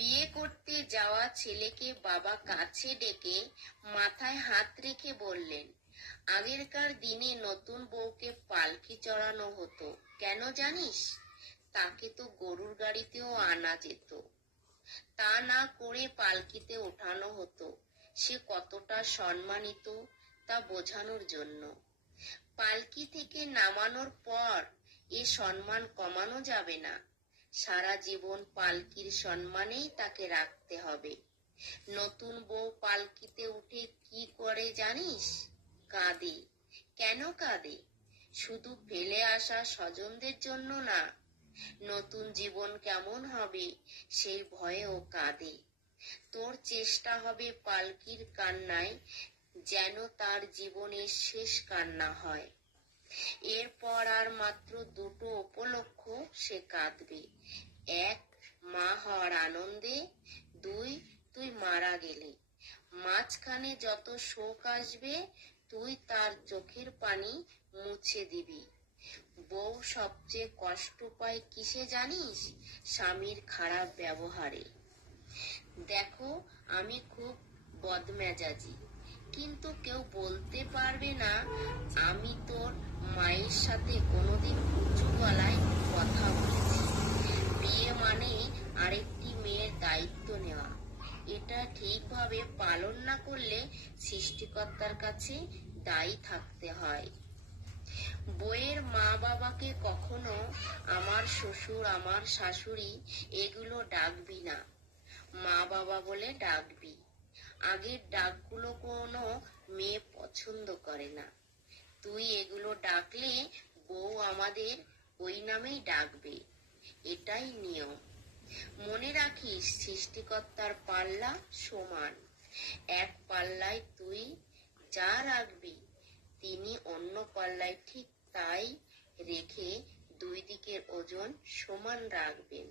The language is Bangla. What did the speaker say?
বিয়ে করতে যাওয়া ছেলেকে বাবা কাছে ডেকে মাথায় হাত রেখে বললেন, আগেরকার দিনে নতুন বউকে পালকি চড়ানো হতো, কেন জানিস? তাকে তো গরুর গাড়িতেও আনা যেত, তা না করে পালকিতে ওঠানো হতো। সে কতটা সম্মানিত তা বোঝানোর জন্য। পালকি থেকে নামানোর পর এ সম্মান কমানো যাবে না। সারা জীবন পালকির সম্মানেই তাকে রাখতে হবে। নতুন বউ পালকিতে উঠে কি করে জানিস? কাঁদে। কেন কাঁদে? শুধু ফেলে আসা স্বজনদের জন্য না, নতুন জীবন কেমন হবে সেই ভয়েও কাঁদে। তোর চেষ্টা হবে পালকির কান্নায় যেন তার জীবনের শেষ কান্না হয়। এরপর আর মাত্র দুটো উপলক্ষ সে কাঁদবে। এক, মা হওয়ার আনন্দে। দুই, তুই মারা গেলে। মাঝখানে যত শোক আসবে তুই তার চোখের পানি মুছে দিবি। বউ সবচেয়ে কষ্ট পায় কিসে জানিস? স্বামীর খারাপ ব্যবহারে। দেখো, আমি খুব বদমেজাজি, কিন্তু কেউ বলতে পারবে না আমি তোর মায়ের সাথে কোনোদিন উঁচু গলায় কথা বলেছি। বিয়ে মানে আরেকটি মেয়ের দায়িত্ব নেওয়া। এটা ঠিকভাবে পালন না করলে সৃষ্টিকর্তার কাছে দায়ী থাকতে হয়। বউয়ের মা বাবাকে কখনো আমার শ্বশুর, আমার শাশুড়ি এগুলো ডাকবি না, মা বাবা বলে ডাকবি। আগের ডাকগুলো কোনো মেয়ে পছন্দ করে না। তুই এগুলো ডাকলে বউ আমাদের ওই নামেই ডাকবে, এটাই নিয়ম। মনে রাখিস, সৃষ্টিকর্তার পাল্লা সমান। এক পাল্লায় তুই যা রাখবি তিনি অন্য পাল্লায় ঠিক তাই রেখে দুই দিকের ওজন সমান রাখবেন।